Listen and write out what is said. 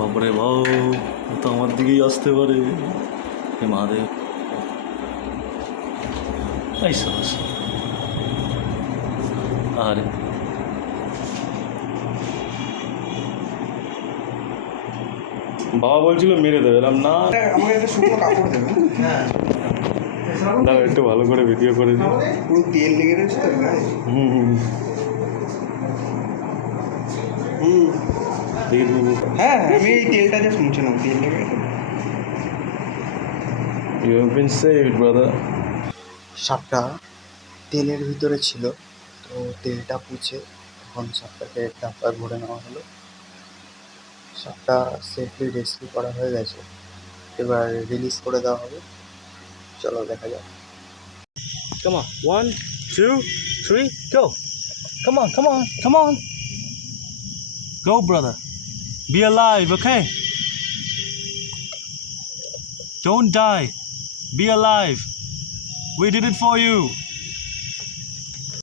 বাপরে বাপ ও তো আমার দিকেই আসতে পারে। হে মহাদেব এই আরে বাবা বলছিল মেরে দেবে না। আমাকে একটা শুকনো কাপড় দেবে। হ্যাঁ। দাঁড়া একটু ভালো করে ভিডিও করে দিই। পুরো তেল লেগে রয়েছে তো হুম। হুম। হ্যাঁ আমি এই তেলটা জাস্ট মুছে নাও তেল লেগে you have been saved brother সাপটা তেলের ভিতরে ছিল তো তেলটা পুছে তখন সাপটাকে ডাব্বায় ভরে নেওয়া হলো সাপটা সেফলি রেস্কিউ করা হয়ে গেছে এবার রিলিজ করে দেওয়া হবে চলো দেখা যাক Come on. One, two, three, go. Come on, come on, come on. Go, brother. Be alive, okay? Don't die. Be alive. We did it for you.